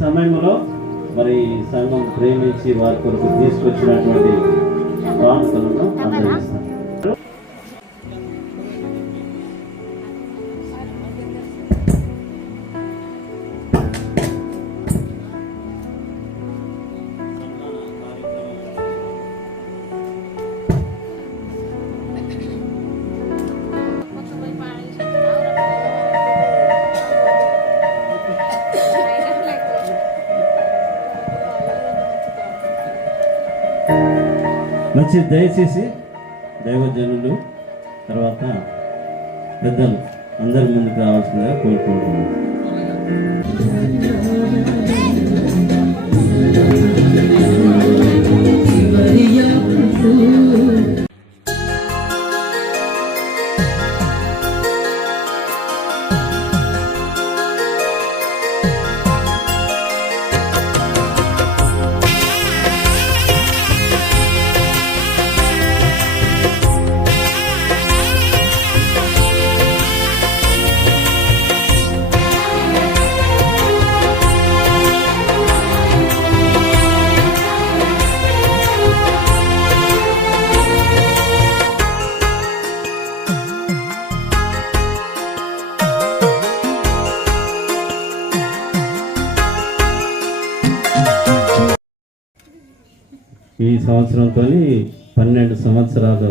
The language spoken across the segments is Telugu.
సమయంలో మరి సంఘం ప్రేమించి వారి కొరకు తీసుకొచ్చినటువంటి కానుకలను అందజేస్తాం. వచ్చి దయచేసి దైవజనులు తర్వాత పెద్దలు అందరి ముందుకు రావాల్సిందిగా కోరుకుంటున్నాను. ఈ సంవత్సరంతో పన్నెండు సంవత్సరాలు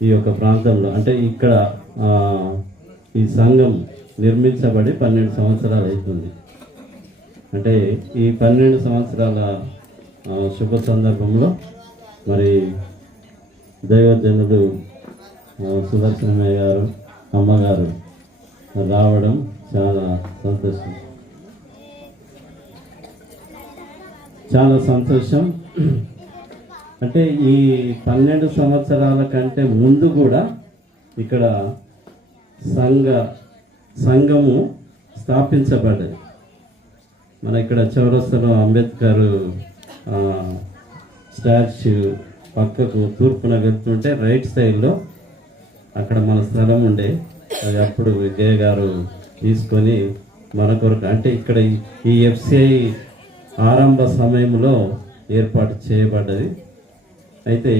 ఈ యొక్క ప్రాంతంలో. అంటే ఇక్కడ ఈ సంఘం నిర్మించబడి పన్నెండు సంవత్సరాలు అవుతుంది అంటే ఈ పన్నెండు సంవత్సరాల శుభ సందర్భంలో మరి దైవజనుడు సుదర్శనమయ్య గారు అమ్మగారు రావడం చాలా సంతోషం. చాలా సంతోషం. అంటే ఈ పన్నెండు సంవత్సరాల కంటే ముందు కూడా ఇక్కడ సంఘ సంఘము స్థాపించబడ్డది. మన ఇక్కడ చౌరస్తలో అంబేద్కర్ స్టాచ్యూ పక్కకు తూర్పున వెళ్తుంటే రైట్ సైడ్లో అక్కడ మన స్థలం ఉండే. అది అప్పుడు విజయ్ గారు తీసుకొని మన కొరకు అంటే ఇక్కడ ఈ ఎఫ్సిఐ ఆరంభ సమయంలో ఏర్పాటు చేయబడ్డది. అయితే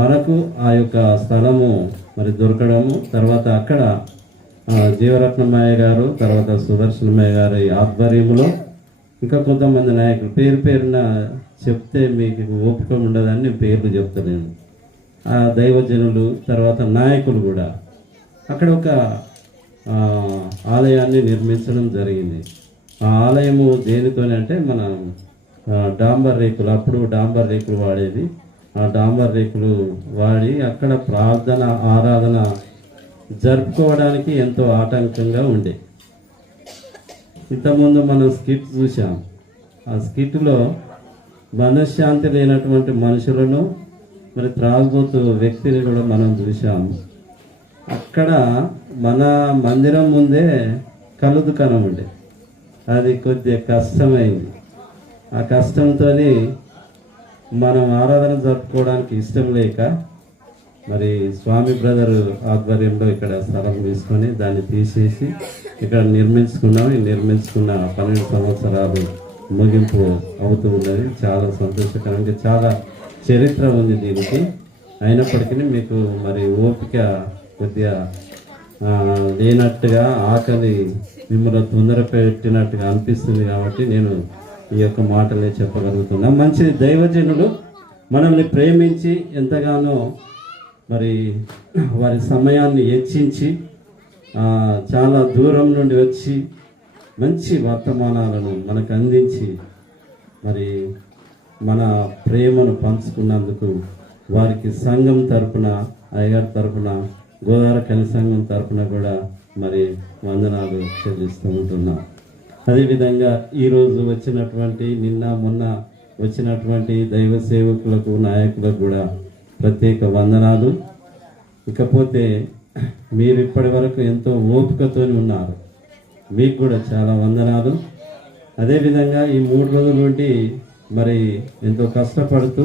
మనకు ఆ యొక్క స్థలము మరి దొరకడము తర్వాత అక్కడ జీవరత్నమయ్య గారు తర్వాత సుదర్శనమయ్య గారి ఆధ్వర్యంలో ఇంకా కొంతమంది నాయకులు పేరు పేరున చెప్తే మీకు ఓపిక ఉండదని పేర్లు చెప్తలేను ఆ దైవజనులు తర్వాత నాయకులు కూడా. అక్కడ ఒక ఆలయాన్ని నిర్మించడం జరిగింది. ఆ ఆలయము దేనితోనే అంటే మన డాంబర్ రేకులు అప్పుడు డాంబర్ రేకులు వాడేది. ఆ డాంబర్ రేకులు వాడి అక్కడ ప్రార్థన ఆరాధన జరుపుకోవడానికి ఎంతో ఆటంకంగా ఉండే. ఇంతకుముందు మనం స్కిట్ చూసాం ఆ స్కిట్లో మనశ్శాంతి లేనటువంటి మనుషులను మరి త్రాగుబోతు వ్యక్తిని కూడా మనం చూసాం అక్కడ మన మందిరం ముందే కళ్ళు దుకాణం ఉండే. అది కొద్దిగా కష్టమైంది. ఆ కష్టంతో మనం ఆరాధన జరుపుకోవడానికి ఇష్టం లేక మరి స్వామి బ్రదర్ ఆధ్వర్యంలో ఇక్కడ స్థలం తీసుకొని దాన్ని తీసేసి ఇక్కడ నిర్మించుకున్నాం. ఈ నిర్మించుకున్న పన్నెండు సంవత్సరాలు ముగింపు అవుతూ ఉన్నది. చాలా సంతోషకరంగా చాలా చరిత్ర ఉంది దీనికి. అయినప్పటికీ మీకు మరి ఓపిక కొద్దిగా లేనట్టుగా ఆకలి మిమ్మల్ని తొందర పెట్టినట్టుగా అనిపిస్తుంది కాబట్టి నేను ఈ యొక్క మాటలే చెప్పగలుగుతున్నా. మంచిది దైవజనులు మనల్ని ప్రేమించి ఎంతగానో మరి వారి సమయాన్ని హెచ్చించి చాలా దూరం నుండి వచ్చి మంచి వర్తమానాలను మనకు అందించి మరి మన ప్రేమను పంచుకున్నందుకు వారికి సంఘం తరపున అయ్యగారి తరపున గోదావరి కలి సంఘం తరపున కూడా మరి వందనాలు చెల్లిస్తూ ఉంటున్నాం. అదేవిధంగా ఈరోజు వచ్చినటువంటి నిన్న మొన్న వచ్చినటువంటి దైవ సేవకులకు నాయకులకు కూడా ప్రత్యేక వందనాలు. ఇకపోతే మీరు ఇప్పటి వరకు ఎంతో ఓపికతో ఉన్నారు. మీకు కూడా చాలా వందనాలు. అదేవిధంగా ఈ మూడు రోజుల నుండి మరి ఎంతో కష్టపడుతూ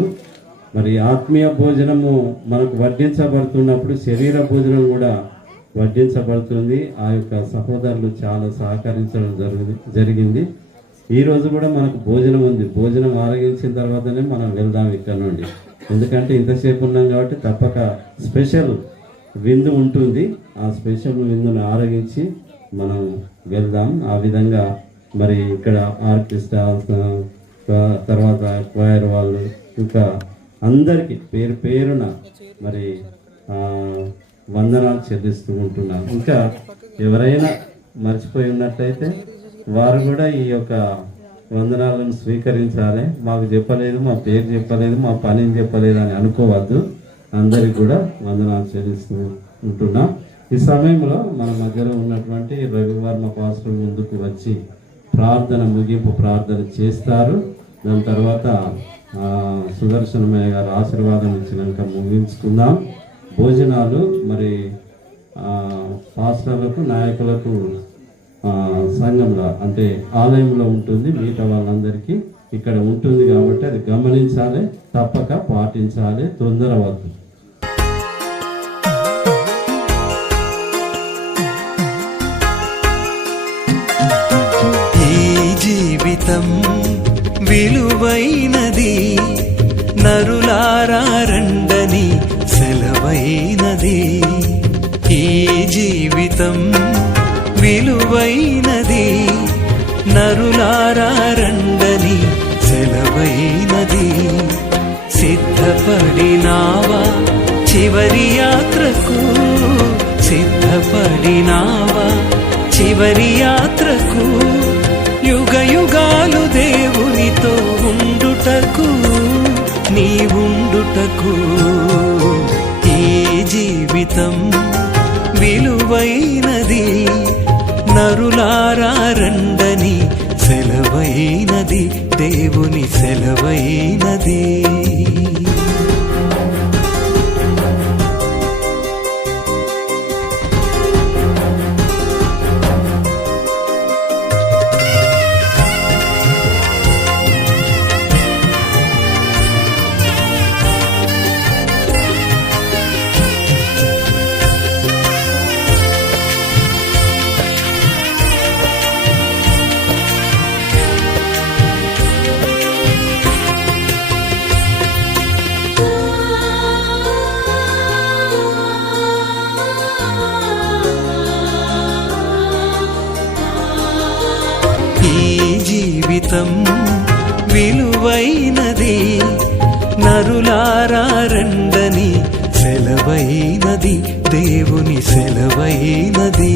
మరి ఆత్మీయ భోజనము మనకు వడ్డించబడుతున్నప్పుడు శరీర భోజనం కూడా వడ్డించబడుతుంది ఆ యొక్క సహోదరులు చాలా సహకరించడం జరిగింది జరిగింది. ఈరోజు కూడా మనకు భోజనం ఉంది. భోజనం ఆరగించిన తర్వాతనే మనం వెళ్దాం ఇక్కడ నుండి. ఎందుకంటే ఇంతసేపు ఉన్నాం కాబట్టి తప్పక స్పెషల్ విందు ఉంటుంది. ఆ స్పెషల్ విందును ఆరగించి మనం వెళ్దాం. ఆ విధంగా మరి ఇక్కడ ఆర్కెస్ట్రా ఆ, తర్వాత క్వైర్ వాళ్ళు ఇంకా అందరికీ పేరు పేరున మరి వందనాలు చెల్లిస్తూ ఉంటున్నాను. ఇంకా ఎవరైనా మర్చిపోయి ఉన్నట్టయితే వారు కూడా ఈ యొక్క వందనాలను స్వీకరించాలి. మాకు చెప్పలేదు మా పేరు చెప్పలేదు మా పనిని చెప్పలేదు అని అనుకోవద్దు. అందరికి కూడా వందనాలు చెల్లిస్తూ ఉంటున్నాం. ఈ సమయంలో మన మధ్యలో ఉన్నటువంటి రవివర్మ పాస్టర్ ముందుకు వచ్చి ప్రార్థన ముగింపు ప్రార్థన చేస్తారు. దాని తర్వాత సుదర్శనమయ్య గారు ఆశీర్వాదం ఇచ్చినాక ముగించుకుందాం. భోజనాలు మరి పాస్టర్లకు నాయకులకు సంఘంలో అంటే ఆలయంలో ఉంటుంది మిగతా వాళ్ళందరికీ ఇక్కడ ఉంటుంది కాబట్టి అది గమనించాలి తప్పక పాటించాలి తొందర వద్దు జీవితం విలువైనది నరులారండని సెలవైనది. ఈ జీవితం విలువైనది. నరులారండని సెలవైనది. సిద్ధపడినావా చివరి యాత్రకు? సిద్ధపడినావా చివరి యాత్రకు? యుగ యుగాలు దేవునితో ఉండుటకు చేయుటకు ఈ జీవితం విలువైనది నరులారా రండని జీవితం విలువైనది నరులారండని సెలవైనది దేవుని సెలవైనది.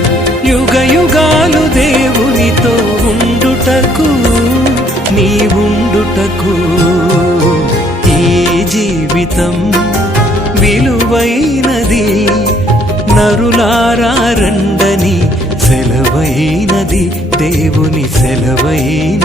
నాకు ఈ జీవితం విలువైనది? నరులారా రండని సెలవైనది దేవుని సెలవైన